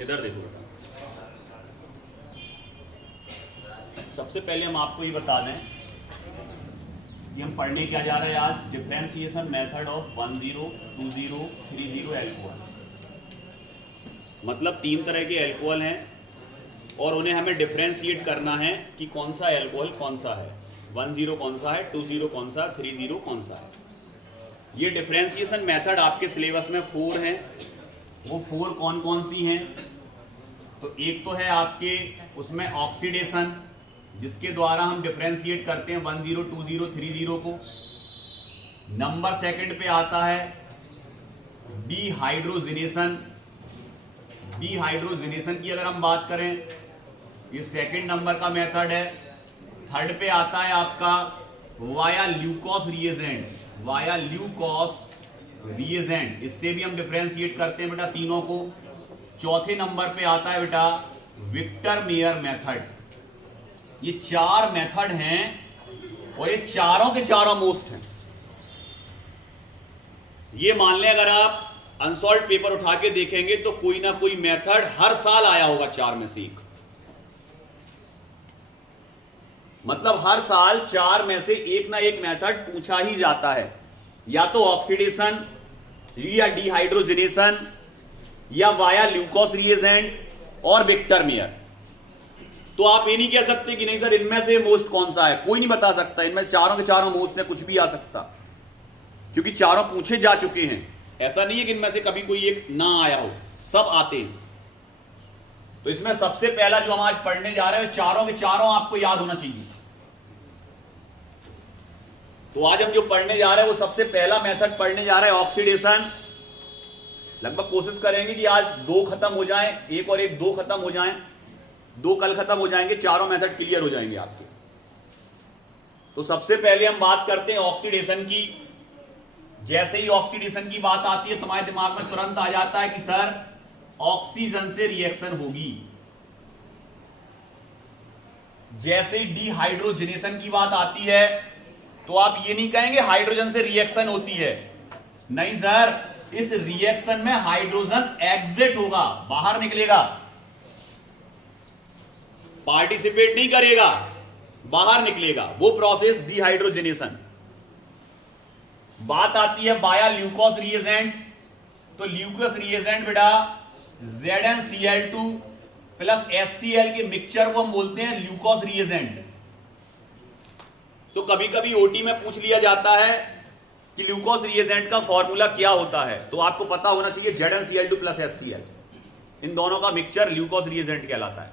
इधर देखो बेटा, सबसे पहले हम आपको ये बता दें कि हम पढ़ने क्या जा रहे हैं आज, डिफरेंशिएशन मेथड ऑफ 10, 20, 30 एल्कोहल। मतलब 3 तरह के एल्कोहल हैं और उन्हें हमें डिफरेंशिएट करना है कि कौन सा एल्कोहल कौन सा है, 10 कौन सा है, 20 कौन सा है, 30 कौन सा है। ये डिफरेंशिएशन मेथड आपके सिलेबस में 4 हैं। वो 4 कौन कौन सी हैं? तो एक तो है आपके उसमें ऑक्सीडेशन, जिसके द्वारा हम डिफरेंशिएट करते हैं 10, 20, 30 को। नंबर सेकंड पे आता है डिहाइड्रोजिनेशन। डिहाइड्रोजिनेशन की अगर हम बात करें, ये सेकंड नंबर का मेथड है। थर्ड पे आता है आपका वाया ल्यूकोस रिएजेंट। वाया ल्यूकोस रिएजेंट, इससे भी हम डिफरेंशिएट करते हैं बेटा तीनों को। चौथे नंबर पे आता है बेटा विक्टर मेयर मेथड। ये 4 मेथड हैं और ये चारों के चारों मोस्ट हैं। ये मान लें अगर आप अनसॉल्व पेपर उठा के देखेंगे तो कोई ना कोई मेथड हर साल आया होगा 4 में से एक। मतलब हर साल 4 में से एक ना एक मेथड पूछा ही जाता है, या तो ऑक्सीडेशन या डिहाइड्रोजिनेशन या वाया ल्यूकोस रिएजेंट और विक्टर मेयर। तो आप ये नहीं कह सकते कि नहीं सर इनमें से मोस्ट कौन सा है, कोई नहीं बता सकता। इनमें चारों के चारों मोस्ट है, कुछ भी आ सकता, क्योंकि चारों पूछे जा चुके हैं। ऐसा नहीं है कि इनमें से कभी कोई एक ना आया हो, सब आते हैं। तो इसमें सबसे पहला जो हम आज पढ़ने जा रहे हैं, चारों के चारों आपको याद होना चाहिए। तो आज हम जो पढ़ने जा रहे हैं वो सबसे पहला मेथड पढ़ने जा रहे हैं ऑक्सीडेशन। लगभग कोशिश करेंगे कि आज 2 खत्म हो जाएं, 1 और 1 2 खत्म हो जाएं, 2 कल खत्म हो जाएंगे, चारों मेथड क्लियर हो जाएंगे आपके। तो सबसे पहले हम बात करते हैं ऑक्सीडेशन की। जैसे ही ऑक्सीडेशन की बात आती है तुम्हारे दिमाग में तुरंत आ जाता है कि सर ऑक्सीजन से रिएक्शन होगी। जैसे ही डिहाइड्रोजनेशन की बात आती है तो आप ये नहीं कहेंगे हाइड्रोजन से रिएक्शन होती है, नहीं सर, इस रिएक्शन में हाइड्रोजन एग्जिट होगा, बाहर निकलेगा, पार्टिसिपेट नहीं करेगा, बाहर निकलेगा, वो प्रोसेस डिहाइड्रोजनेशन। बात आती है वाया ल्यूकोस रिएजेंट। तो ल्यूकोस रिएजेंट बेटा ZnCl2 प्लस HCl के मिक्सचर को हम बोलते हैं ल्यूकोस रिएजेंट। तो कभी कभी ओटी में पूछ लिया जाता है कि ल्यूकोस रिएजेंट का फॉर्मूला क्या होता है, तो आपको पता होना चाहिए ZnCl2 प्लस HCl, इन दोनों का मिक्सचर ल्यूकोस रिएजेंट कहलाता है।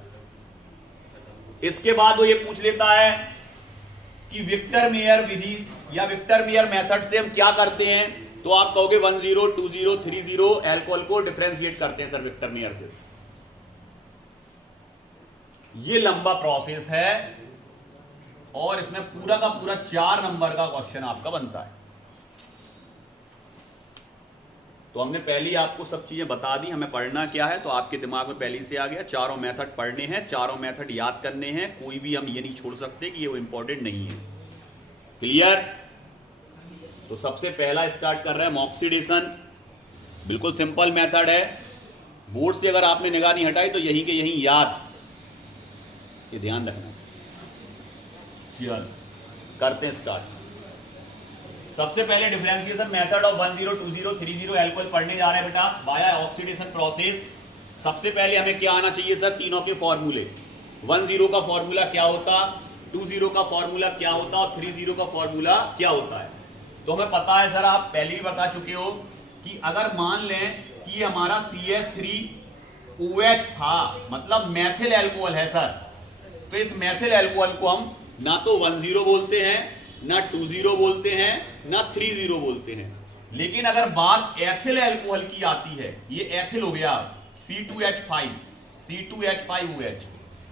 इसके बाद वो ये पूछ लेता है कि विक्टर मेयर विधि या विक्टर मेयर मेथड से हम क्या करते हैं, तो आप कहोगे 10, 20, 30 एल्कोहल को डिफरेंशिएट करते हैं सर विक्टर मेयर से। ये लंबा प्रोसेस है और इसमें पूरा का पूरा 4 नंबर का क्वेश्चन आपका बनता है। तो हमने पहले ही आपको सब चीजें बता दी, हमें पढ़ना क्या है, तो आपके दिमाग में पहले से आ गया। चारों मेथड पढ़ने हैं, चारों मेथड याद करने हैं, कोई भी हम ये नहीं छोड़ सकते कि ये वो इंपॉर्टेंट नहीं है। क्लियर? तो सबसे पहला स्टार्ट कर रहे हैं ऑक्सीडेशन। बिल्कुल सिंपल मेथड है, बोर्ड से अगर आपने निगाह नहीं हटाई तो यहीं के यहीं याद, ये ध्यान रखना। चल करते हैं स्टार्ट। सबसे पहले डिफरेंशिएशन मेथड ऑफ 10, 20, 30 एल्कोहल पढ़ने जा रहे हैं बेटा, वाया ऑक्सीडेशन प्रोसेस। सबसे पहले हमें क्या आना चाहिए सर, तीनों के फॉर्मूले। 10 का फॉर्मूला क्या होता, 20 का फॉर्मूला क्या होता और 30 का फॉर्मूला क्या होता है। तो हमें पता है सर, आप पहले भी बता चुके हो कि अगर मान लें कि हमारा CH3OH था, मतलब मैथिल एल्कोहल है सर, तो इस मैथिल एल्कोहल को हम ना तो 10 बोलते हैं, ना 20 बोलते हैं, ना 30 बोलते हैं। लेकिन अगर बात एथिल एल्कोहल की आती है, ये एथिल हो गया C2H5OH,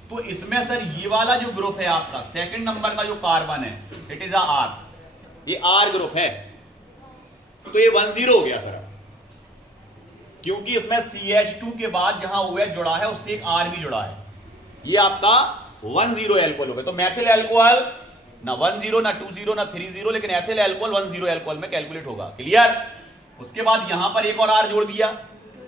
तो इसमें सर ये वाला जो ग्रुप है आपका सेकंड नंबर का जो कार्बन है, इट इज R, ये R ग्रुप है, तो ये 10 हो गया सर, क्योंकि इसमें CH2 के बाद जहां OH जुड़ा है उससे एक R भी जुड़ा है, ये आपका 10 एल्कोहल हो गया। तो मैथिल एल्कोहल ना 10, ना 20, ना 30, लेकिन एथिल एल्कोहल 10 एल्कोहल में कैलकुलेट होगा। क्लियर? उसके बाद यहां पर एक और R जोड़ दिया,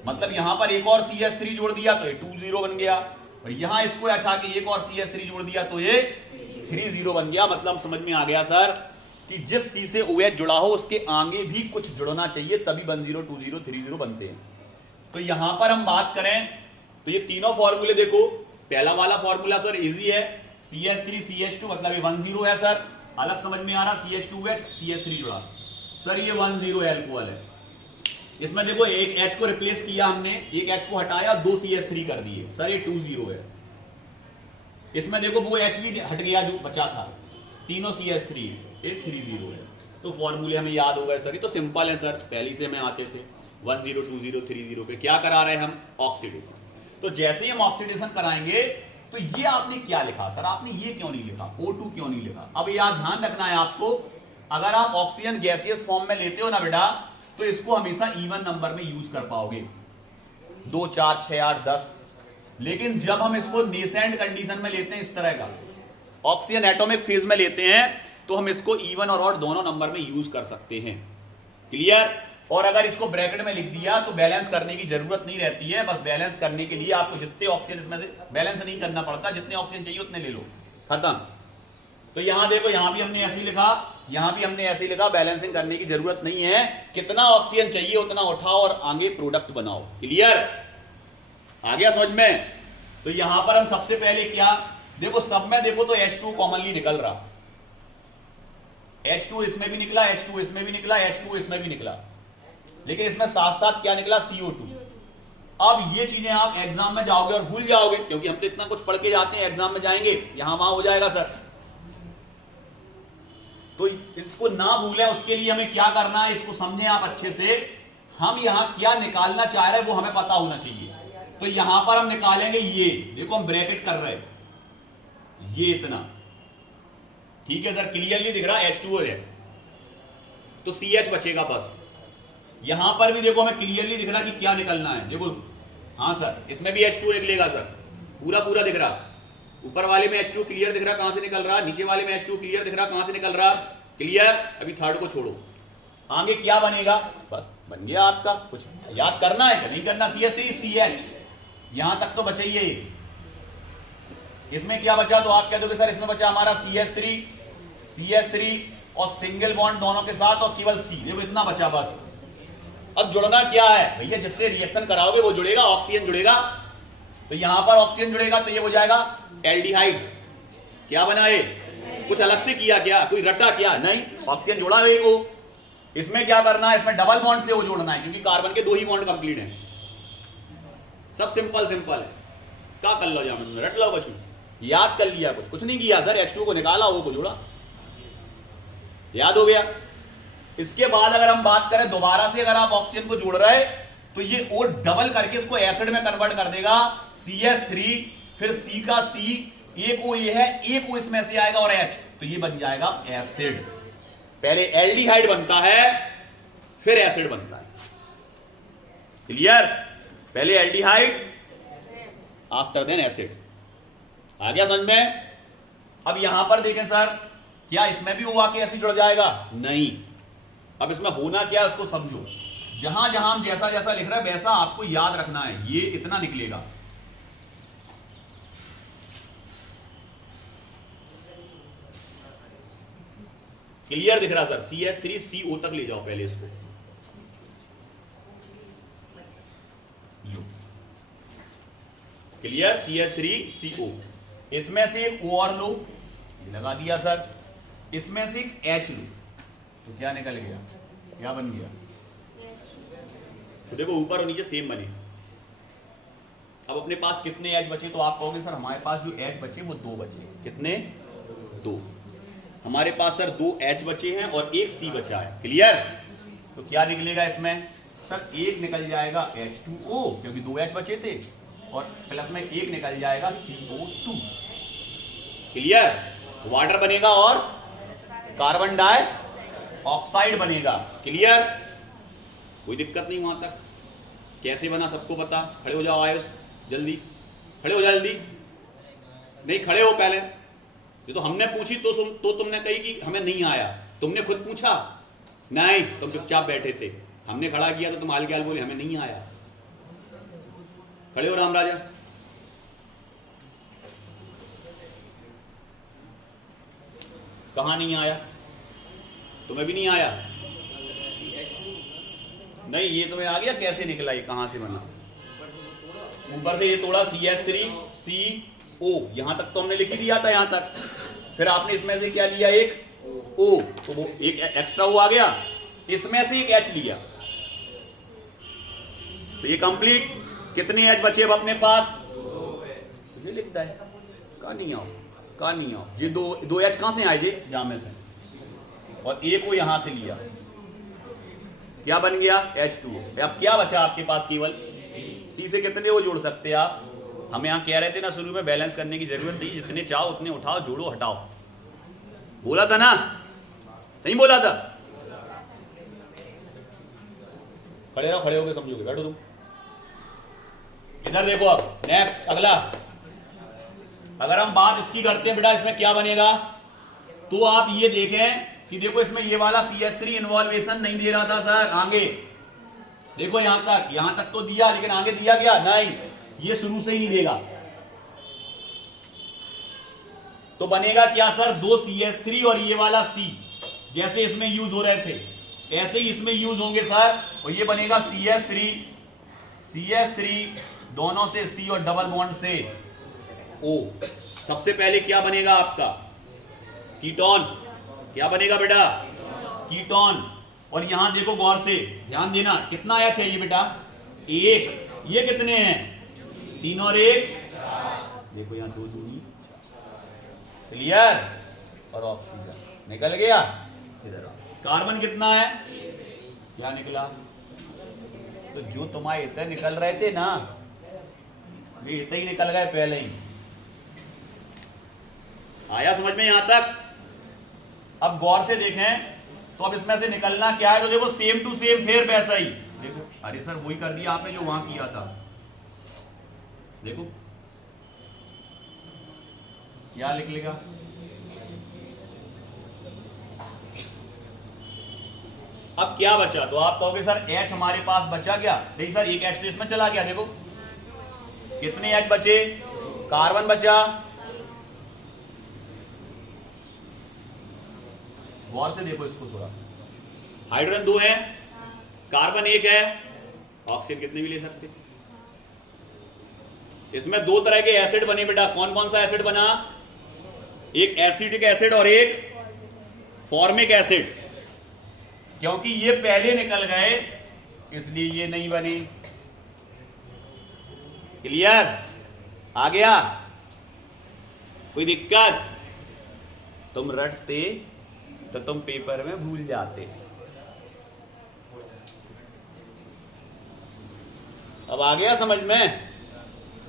मतलब यहां पर एक और CH3 जोड़ दिया तो ये 20 बन गया, और यहां इसको अच्छा कि एक और CH3 जोड़ दिया तो ये 30 बन गया। मतलब समझ में आ गया सर कि जिस C से OH जुड़ा हो उसके आगे भी कुछ जुड़ना चाहिए, तभी 10 20 30 बनते हैं। तो यहां पर हम बात करें तो ये तीनों फॉर्मूले देखो, पहला वाला फॉर्मूला सर इजी है, CH3 CH2 मतलब ये 10 है सर, अलग समझ में आ रहा, CH2OH CH3 जुड़ा सर, ये 10 एल्कोहल है। इसमें देखो एक H को रिप्लेस किया हमने, एक H को हटाया, 2 CH3 कर दिए सर, ये 20 है। इसमें देखो वो H भी हट गया जो बचा था, तीनों CH3, ये 30 है। तो फॉर्मूले हमें याद हो गए सर, ये तो सिंपल है सर, पहले से हमें आते थे। 10 20 30 पे क्या करा रहे हैं हम, ऑक्सीडेशन। तो जैसे ही हम ऑक्सीडेशन कराएंगे तो ये आपने क्या लिखा सर, आपने ये क्यों नहीं लिखा, O2 क्यों नहीं लिखा। अब याद ध्यान रखना है आपको, अगर आप ऑक्सीजन गैसियस फॉर्म में लेते हो ना बेटा, तो इसको हमेशा इवन नंबर में यूज कर पाओगे, 2 4 6 8 10। लेकिन जब हम इसको नेसेंट कंडीशन में लेते हैं, इस तरह का ऑक्सीजन एटॉमिक फेज में लेते हैं, तो हम इसको इवन और ऑड दोनों नंबर में यूज कर सकते हैं। क्लियर। और अगर इसको ब्रैकेट में लिख दिया तो बैलेंस करने की जरूरत नहीं रहती है, बस बैलेंस करने के लिए आपको जितने ऑक्सीजन इसमें से बैलेंस नहीं करना पड़ता, जितने ऑक्सीजन चाहिए उतने ले लो, खत्म। तो यहां देखो, यहां भी हमने ऐसे ही लिखा, यहां भी हमने ऐसे ही लिखा, बैलेंसिंग करने की जरूरत नहीं है, कितना ऑक्सीजन चाहिए उतना उठाओ और आगे प्रोडक्ट बनाओ। क्लियर, आ गया समझ में। तो यहां पर हम सबसे पहले क्या देखो, सब में देखो तो H2 कॉमनली निकल रहा, H2 इसमें भी निकला, H2 इसमें भी निकला, H2 इसमें भी निकला, लेकिन इसमें साथ साथ क्या निकला, CO2। अब ये चीजें आप एग्जाम में जाओगे और भूल जाओगे, क्योंकि हम तो इतना कुछ पढ़ के जाते हैं, एग्जाम में जाएंगे यहां वहां हो जाएगा सर। तो इसको ना भूलें, उसके लिए हमें क्या करना है, इसको समझें आप अच्छे से। हम यहां क्या निकालना चाह रहे हैं वो हमें पता होना चाहिए। तो यहां पर हम निकालेंगे, ये देखो हम ब्रैकेट कर रहे हैं, ये इतना, ठीक है सर, क्लियरली दिख रहा है H2O है, तो CH बचेगा बस। यहां पर भी देखो हमें क्लियरली दिख रहा कि क्या निकलना है, देखो हाँ सर, इसमें भी H2 निकलेगा सर, पूरा पूरा दिख रहा, ऊपर वाले में H2 क्लियर दिख रहा कहां से निकल रहा, नीचे वाले में H2 क्लियर दिख रहा कहां से निकल रहा। क्लियर। अभी थर्ड को छोड़ो, आगे क्या बनेगा, बस बन गया आपका, कुछ याद करना है कि नहीं करना, CH3 CH, यहां तक तो बचा ही है। इसमें क्या बचा, तो आप कह दोगे सर इसमें बचा हमारा CH3 और सिंगल बॉन्ड दोनों के साथ और केवल C, देखो इतना बचा बस। अब जुड़ना क्या है भैया, जिससे रिएक्शन कराओगे वो जुड़ेगा, ऑक्सीजन जुड़ेगा। तो यहां पर ऑक्सीजन जुड़ेगा तो ये हो जाएगा एल्डिहाइड। क्या बनाए, कुछ अलग से किया क्या, कोई रटा क्या, नहीं, ऑक्सीजन जोड़ा है को। इसमें क्या करना है, इसमें डबल बॉन्ड से वो जोड़ना है, क्योंकि कार्बन के 2 ही बॉन्ड कंप्लीट हैं। सब सिंपल सिंपल है, क्या कर लो जाम रट लो, कुछ याद कर लिया, कुछ नहीं किया सर, H2 को निकाला, वो को जोड़ा, याद हो गया। इसके बाद अगर हम बात करें दोबारा से, अगर आप ऑक्सीजन को जोड़ रहे तो ये O डबल करके इसको एसिड में कन्वर्ट कर देगा, CH3 फिर C का C, एक O ये है, एक O इसमें से आएगा और H, तो ये बन जाएगा एसिड। पहले एल्डिहाइड बनता है फिर एसिड बनता है। क्लियर, पहले एल्डिहाइड आफ्टर देन एसिड। आ गया समझ में। अब यहां पर देखें सर, क्या इसमें भी O आके एसिड जुड़ जाएगा, नहीं। अब इसमें होना क्या है उसको समझो, जहां जहां हम जैसा जैसा लिख रहे हैं वैसा आपको याद रखना है, ये इतना निकलेगा। क्लियर दिख रहा सर, CH3 CO तक ले जाओ पहले इसको, क्लियर, CH3 CO। इसमें से एक O और लो, लगा दिया सर, इसमें से एक H लो, तो क्या निकल गया, क्या बन गया, तो देखो ऊपर और नीचे सेम बने। अब अपने पास कितने H बचे, तो आप कहोगे सर हमारे पास जो H बचे वो 2 बचे, कितने, 2। हमारे पास सर 2 H बचे हैं और एक C बचा है। क्लियर, तो क्या निकलेगा इसमें सर, एक निकल जाएगा H2O, क्योंकि 2 H बचे थे, और प्लस में एक निकल जाएगा CO2। क्लियर, वाटर बनेगा और कार्बन डाई ऑक्साइड बनेगा। क्लियर, कोई दिक्कत नहीं वहां तक। कैसे बना सबको पता, खड़े हो जाओ आयुष, जल्दी खड़े हो जाओ, जल्दी नहीं खड़े हो पहले, ये तो हमने पूछी तो तुमने कही कि हमें नहीं आया, तुमने खुद पूछा नहीं, तुम चुपचाप बैठे थे, हमने खड़ा किया तो तुम हाल क्या बोले हमें नहीं आया। खड़े हो राम राजा। कहां नहीं आया? तुम्हें भी नहीं आया? नहीं, ये तुम्हें आ गया? कैसे निकला ये, कहां से बना? ऊपर से ये तोड़ा CH3CO, यहां तक तो हमने लिख ही दिया था यहां तक। फिर आपने इसमें से क्या लिया? एक O, तो वो एक एक्स्ट्रा O आ गया, इसमें से एक H लिया, तो ये कंप्लीट। कितने H बचे अब अपने पास? तो ये लिखता है कहां नहीं आओ, कहां नहीं आओ। ये दो H कहां से आए? ये जामे से, और एक को यहां से लिया, क्या बन गया? H2O। अब क्या बचा आपके पास? केवल C से कितने वो जोड़ सकते हैं आप? हम यहां कह रहे थे ना शुरू में, बैलेंस करने की जरूरत नहीं, जितने चाहो उतने उठाओ, जोड़ो, हटाओ। बोला था ना? नहीं बोला था? खड़े रहो, खड़े होके समझोगे। बैठो तुम, इधर देखो। अब नेक्स्ट, अगला, अगर हम बात इसकी करते हैं बेटा, इसमें क्या बनेगा? तो आप ये देखें कि देखो इसमें ये वाला CH3 इन्वॉल्वेशन नहीं दे रहा था सर। आगे देखो, यहां तक तो दिया, लेकिन आगे दिया क्या? नहीं, ये शुरू से ही नहीं देगा। तो बनेगा क्या सर? 2 CH3 और ये वाला C, जैसे इसमें यूज हो रहे थे ऐसे ही इसमें यूज होंगे सर, और ये बनेगा CH3 दोनों से C और डबल बॉन्ड से O। सबसे पहले क्या बनेगा आपका? कीटोन। क्या बनेगा बेटा? कीटोन। और यहां देखो गौर से, ध्यान देना, कितना H है ये बेटा? 1। ये कितने हैं? 3 और 1, देखो यहां 2 दूनी, क्लियर। और ऑक्सीजन निकल गया इधर। कार्बन कितना है? क्या निकला? तो जो तुम्हारे इतने निकल रहे थे ना, ये इतने ही निकल गए पहले ही। आया समझ में यहां तक? अब गौर से देखें तो अब इसमें से निकलना क्या है? तो देखो सेम टू सेम, फिर वैसा ही। देखो, अरे सर वही कर दिया आपने जो वहां किया था। देखो क्या लिख लेगा? अब क्या बचा? तो आप कहोगे सर H हमारे पास बचा क्या? नहीं सर, एक H तो इसमें चला गया। देखो कितने H बचे? कार्बन बचा, गौर से देखो इसको थोड़ा। हाइड्रोजन 2 है, कार्बन 1 है, ऑक्सीजन कितने भी ले सकते। इसमें 2 तरह के एसिड बने बेटा। कौन कौन सा एसिड बना? एक एसिटिक एसिड और एक फॉर्मिक एसिड। क्योंकि ये पहले निकल गए इसलिए ये नहीं बने। क्लियर? आ गया? कोई दिक्कत? तुम रटते तो तुम पेपर में भूल जाते। अब आ गया समझ में?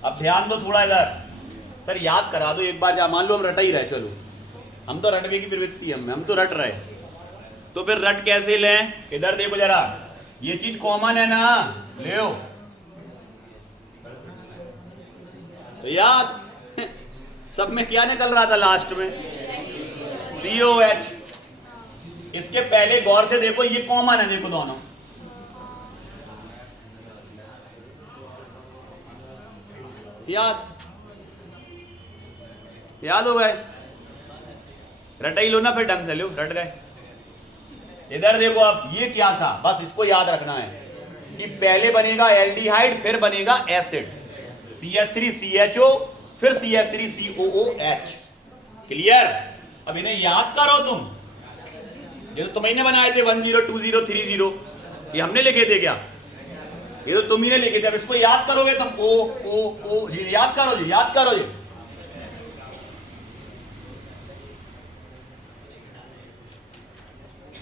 अब ध्यान दो थोड़ा इधर। सर याद करा दो एक बार, जा मान लो हम रट ही रहे, चलो हम तो रटने की प्रवृत्ति हम तो रट रहे, तो फिर रट कैसे लें? इधर देखो जरा, ये चीज कॉमन है ना, ले तो याद सब में क्या निकल रहा था लास्ट में? COH। इसके पहले गौर से देखो, ये कॉमन है, देखो दोनों। याद हो गए? रट ही लो ना फिर ढंग से, लो रट गए। इधर देखो, अब ये क्या था, बस इसको याद रखना है कि पहले बनेगा एल्डिहाइड, फिर बनेगा एसिड, CH3CHO, फिर CH3COOH। क्लियर? अब इन्हें याद करो तुम। ये तो तुम्हें बनाए थे 10 20 30, ये हमने लिखे थे क्या? ये तो तुम ही ने लिखे थे। अब इसको याद करोगे तुम, O जी, याद करो जी, याद करो जी।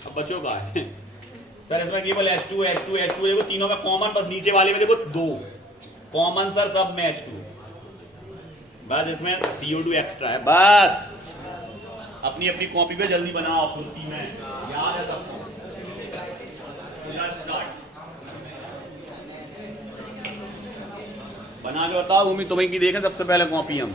अब बच्चों का है सर, इसमें केवल H2 देखो, तीनों में कॉमन, बस नीचे वाले में देखो 2 कॉमन सर, सब में H2, बस इसमें CO2 एक्स्ट्रा है। बस अपनी अपनी कॉपी पे जल्दी बनाओ, फुर्ती में याद है सबको। स्टार्ट बना के बताओ। उम्मीद तुम्हें की देखें सबसे पहले कॉपी हम